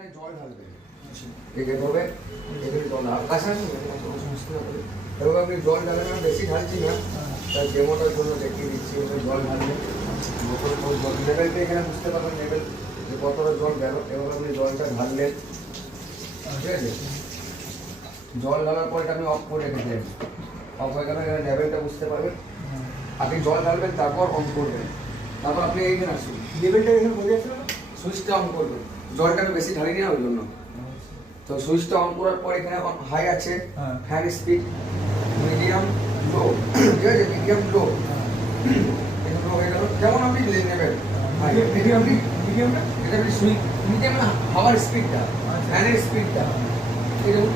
জল ঢালবে এইভাবে এখানে জল কাছাকাছি এবং আপনি জল ঢালবেন বেশি ঢালছি না তার ডেমোটার জন্য দেখিয়ে দিচ্ছি জল ঢালবেন লেভেলটা এখানে বুঝতে পারবেন লেভেল যে কতটা জল গেল এবং আপনি জলটা ঢাললেন ঠিক আছে জল ঢালার পর এটা আপনি অফ করে রেখে দেবেন অফ হয়ে গেল এখানে লেভেলটা বুঝতে পারবেন আপনি জল ঢালবেন তারপর অন করবেন তারপর আপনি এইখানে আসুন লেভেলটা এখানে বোঝা যাচ্ছে না সুইচটা অন করবেন জলটা আমি বেশি ঢালিনি না ওই জন্য তো সুইচটা অন করার পর এখানে হাই আছে ফ্যান স্পিড মিডিয়াম লো ঠিক আছে মিডিয়াম লো এটা লো হয়ে গেল যেমন আপনি নেবেন মিডিয়ামটা এটা আপনি সুইচ মিডিয়াম না হাওয়ার স্পিডটা ফ্যানের স্পিডটা এরকম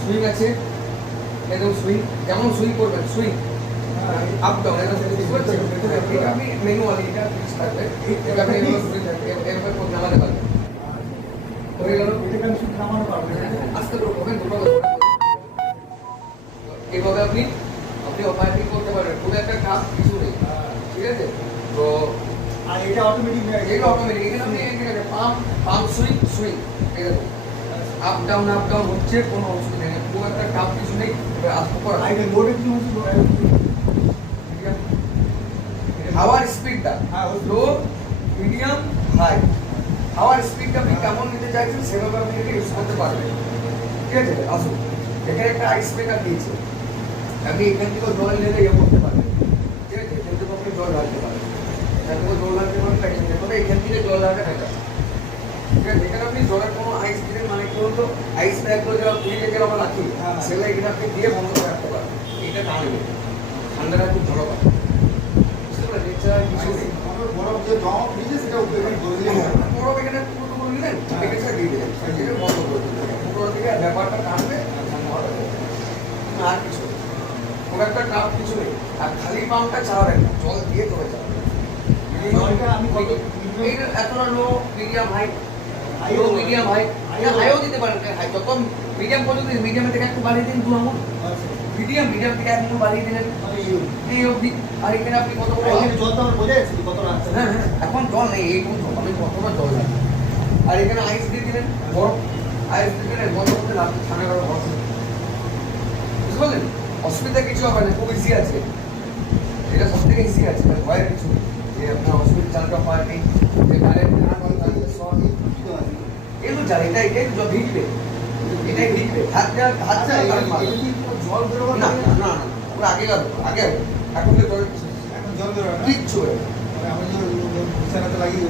সুইং আছে এরকম সুইং যেমন সুইং করবেন সুইং আপ ডাউন এটা আপনি ম্যানুয়ালি এটা ফিক্স থাকবে এটা আপনি এভাবে করে নামাতে পারবেন হয়ে গেল এটা আমি সুইচ নামানো পারবেন আস্তে করে করবেন দুটো এইভাবে আপনি অপারেটিং করতে পারবেন কোনো একটা কাজ কিছু নেই ঠিক আছে তো আর এটা অটোমেটিক এখানে আপনি এখানে পাম্প সুইং সুইং এরকম আপ ডাউন হচ্ছে কোনো অসুবিধা নেই কোনো একটা কাপ কিছু নেই এবার আসতে পারে আইডে লোডে কি হচ্ছে হাওয়ার স্পিডটা লো মিডিয়াম হাই হাওয়ার স্পিডটা আপনি কেমন নিতে চাইছেন সেভাবে আপনি এটা ইউজ করতে পারবেন ঠিক আছে আসুন এখানে একটা আইস মেকার দিয়েছে আপনি এখান থেকে জল নিলে ইয়ে করতে পারবেন ঠিক আছে এখান থেকে আপনি জল ঢালতে পারবেন এখান থেকে জল ঢালতে পারবেন প্যাকিং তবে এখান থেকে জল ঢালতে বেটার ঠিক আছে এখানে আপনি জলের কোনো আইস দিলেন মানে কি বলতো আইস ব্যাগগুলো যারা ফ্রিজে যেগুলো আমরা রাখি সেগুলো এখানে আপনি দিয়ে বন্ধ করে রাখতে পারেন এটা টানবে ঠান্ডাটা খুব ভালো পাবে বরফ যে জমা ফ্রিজে সেটা বরফ এখানে পুরো নিলেন এখানে দিয়ে দিলেন সেটা বন্ধ করে দিলেন পুরো থেকে ব্যাপারটা টানবে আর কিছু খুব একটা টাফ কিছু নেই আর খালি পাম্পটা চালাবেন না জল দিয়ে তবে চালাবেন আমি এইটা এতটা low medium high low medium high হাইও দিতে পারেন হাই যত মিডিয়াম পর্যন্ত মিডিয়াম থেকে একটু বাড়িয়ে দিন 2 আঙুল মিডিয়াম থেকে একটু বাড়িয়ে দিলেন এই অবধি আর এখানে আপনি কত এখানে জল তো বোঝা যাচ্ছে কতটা আছে হ্যাঁ এখন জল নেই এই পর্যন্ত আমি কতটা জল আছে আর এখানে আইস দিয়ে দিলেন বরফ আইস দিয়ে দিলেন বন্ধ করতে লাগবে ঠান্ডা করে বরফ বুঝতে পারলেন অসুবিধা কিছু হবে না খুব ইজি আছে এটা সব থেকে ইজি আছে ভয়ের কিছু যে আপনার অসুবিধা চালটা পারবে যে কারেন্ট না করে তাহলে সব এগুলো জানি এটাই জল ভিজবে এটাই ভিজবে হাত জল বেরোবে না না পুরো আগে এখন জল বেরোবে না কিচ্ছু আমি লাগিয়ে